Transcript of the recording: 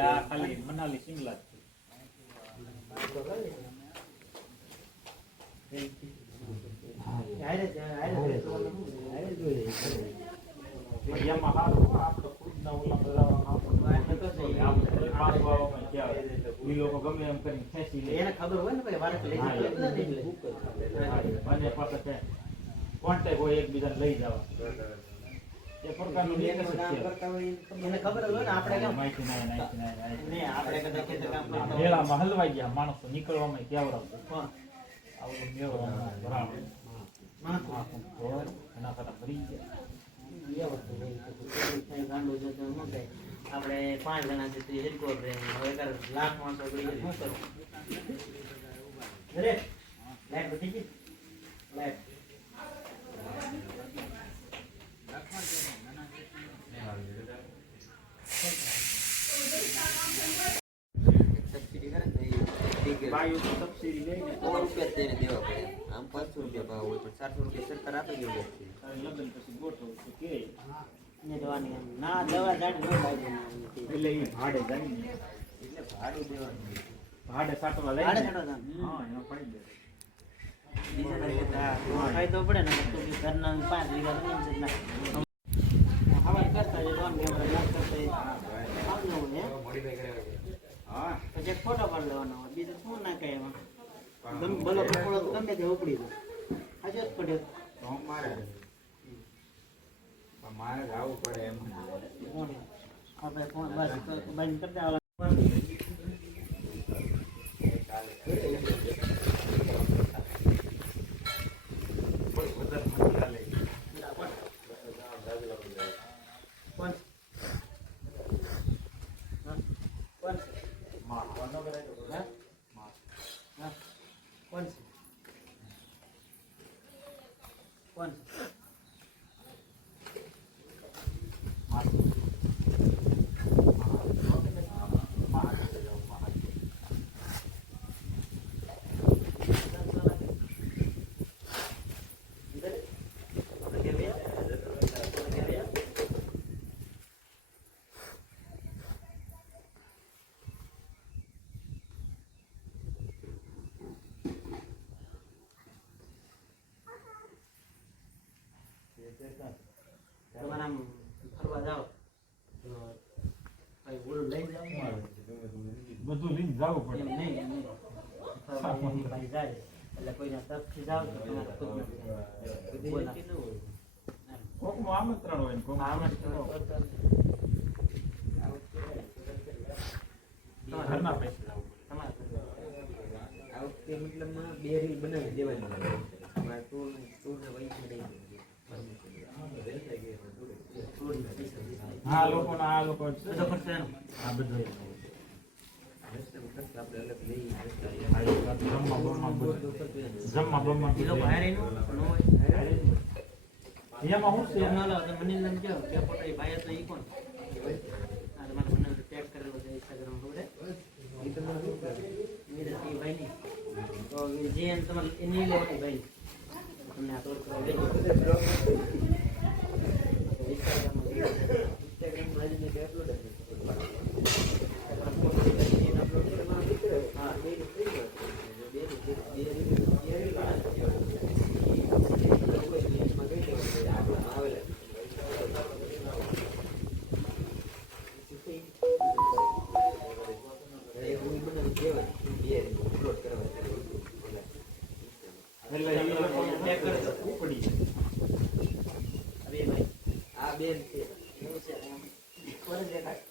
આ ખાલી મનાલી શિમલા ગમે એમ કરીને ખેંચી લે એને ખબર હોય ને ભાઈ પાસે કોન્ટેક્ટ હોય એકબીજાને લઈ જવા એ પ્રકારનું એને ખબર હોય ને આપણે માહિતી નહીં આપણે કદાચ મેળામાં હલવાઈ ગયા માણસો નીકળવામાં કેવડ આવું મેળો બરાબર એના કરતા ભરી ગયા આપણે 5 જણા છે હેડકોર્ટર હવે લાખ માણસો શું કરવું લાઈટ બધી ગઈ લાઈટ સબસિડી લઈને 100 રૂપિયા તેને દેવા પડે આમ 500 રૂપિયા ભાવ હોય પણ 700 રૂપિયા સરકાર આપી દે લગ્ન પછી ગોઠવું તો કે ના દવા જાડ ન લાગે એટલે એ ભાડે જાય ને એટલે ભાડું દેવાનું ભાડે સાટવા લઈ ભાડે સાટવા હા એનો પડી દે બીજા કરતા ફાયદો પડે ને તો કે ઘરના 5 વીઘા જમીન છે ના હવા કરતા જે લોન કેમેરા લાગ કરતા આવનો ને મોડીફાઈ કરે હા પછી ફોટો પાડ લેવાનો બીજું શું ના કહે એમાં ભલો કપડો ગમે તે ઉપડી દો આજે જ પડે તો મારે આવું પડે એમ આપણે કોણ બસ બંધ કરી દેવા તમારે આમ ફરવા જાઓ તો ભાઈ ઓલું લઈને જાવ બધું લઈને જવું પડે નહીં ભાઈ જાય એટલે કોઈના તરફથી જાવ તો તમારે કોકનું આમંત્રણ હોય કોક આમંત્રણ ઘરના પૈસા જવું પડે આ વખતે મતલબમાં 2 રીલ બનાવી દેવાની તમારે ટૂર ને પૈસા દઈ હા લોકો ના આ લોકો બધો ખર્ચો એનો આ બધો જમવા બમવા કિલો બહાર એનો એમાં હું છે ના લા મને લમ કે ફોટો એ ભાઈ તો ઈ કોણ આ મને મને ટેગ કરેલો છે ઇન્સ્ટાગ્રામ પર એ તો મને મેરે ઈ ભાઈ ની તો જે તમારે એની લે ભાઈ તમને આ તો આ બેન છે એવું છે